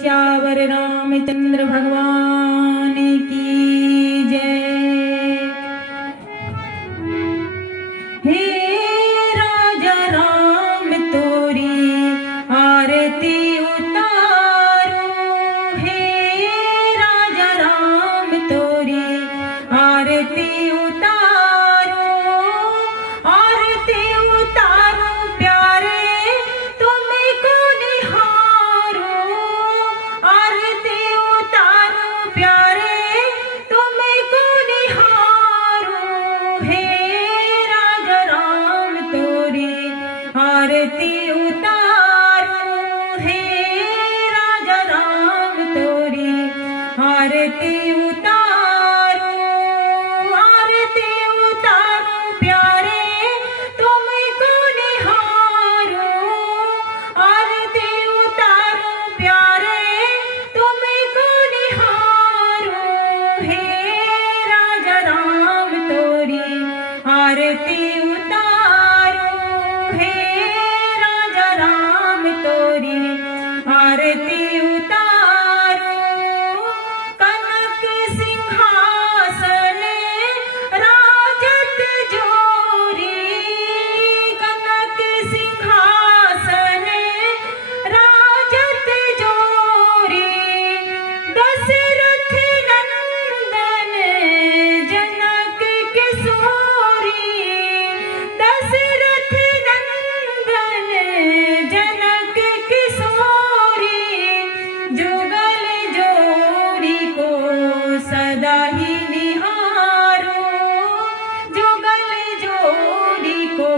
श्यावर रामचंद्र भगवान की जय। हे राजा राम तोरी आरती उतारो, हे राजा राम तोरी आरती उतारो, आरती उतारो प्यारे तुमको निहारो, आरती उतारो प्यारे तुमको निहारो, हे राजा राम तोरी आरती उतारो, हे राजा राम तोरी आरती उतारो, आरती उतारो प्यारे तुमको निहारो, आरती उतारो प्यारे तुमको निहारो, हे राजा राम तोरी आरती उतारो, हे राजा राम तोरी आरती उतारो। कनक सिंहासन राजत जोरी, कनक सिंहासन राजत जोरी, दशरथ नंदन जनक किशोरी, दशरथ नंदन जनक किशोरी, जुगल जोरी को सदा ही निहारो, जुगल जोरी को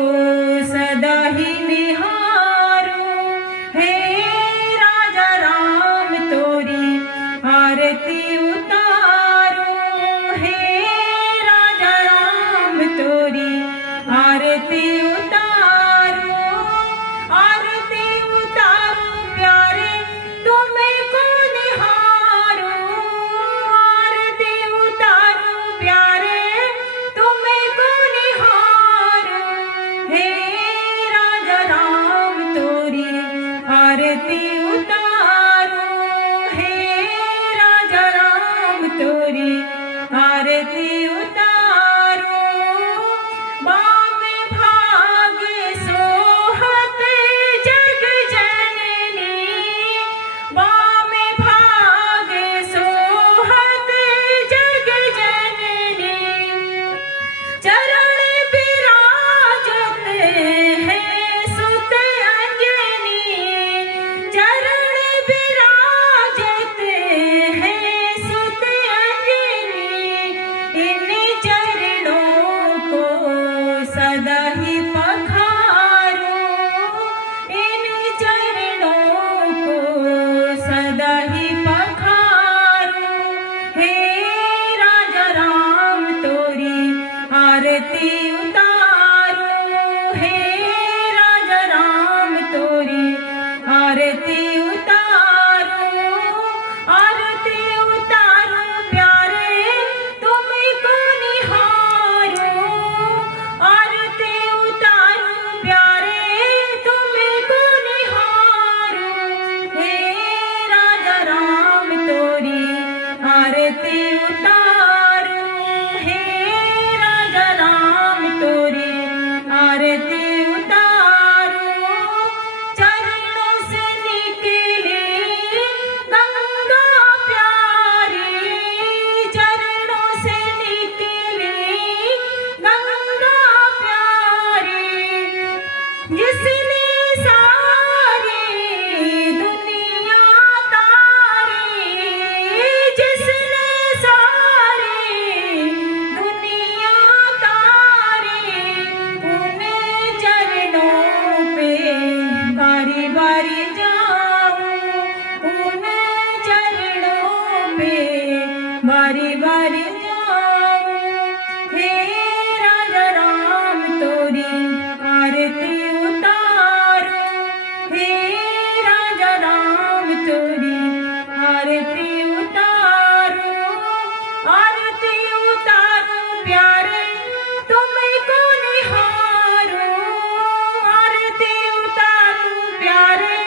सदा ही निहारो, हे राजा राम तोरी आरती उतारो, हे राजा राम तोरी आरती उतारो, आरती उतारो प्यारे तुमको निहारो, आरती उतारो प्यारे तुमको निहारो, हे राजा राम तोरी आरती उतारो, हे राजा राम तोरी आरती उतारो। वाम भाग सोहत जग जननी, वाम भाग सोहत जग जननी, चरण विराजत है सुत अंजनी, चरण विराजत है सुत अंजनी, इन चरणों को सदा ही पखारो, इन चरणों को सदा ही पखारो, हे राजा राम तोरी आरती उतारो, हे राजा राम तोरी आरती उतारो, आरती उतारो प्यारे तुमको निहारो, आरती उतारो प्यारे तुमको निहारो, हे राजा राम तोरी आरती उतारो, हे राजा राम तोरी आरती उतारो। चरणों से निकली गंगा प्यारी, चरणों से निकली गंगा प्यारी, जिसने सारी दुनिया तारी, जिसने सारी दुनिया तारी, उन्हें चरणों पे बारी बारी जाऊं, उन्हें चरणों पे बारी बारी जाऊं, हे राजा राम तोरी आरती उतारो, हे राजा राम तोरी आरती उतारो, आरती उतारो प्यारे तुमको निहारो, आरती उतारो प्यारे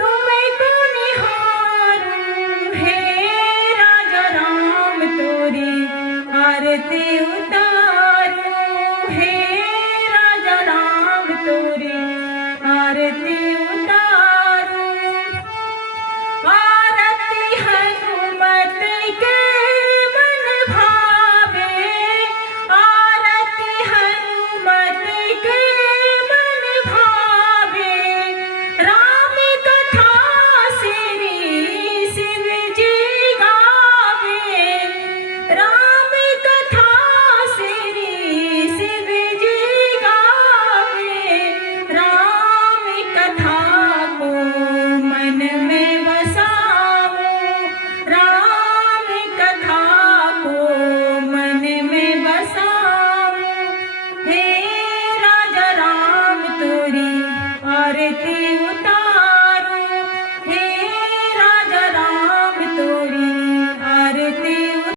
तुमको निहारो, ते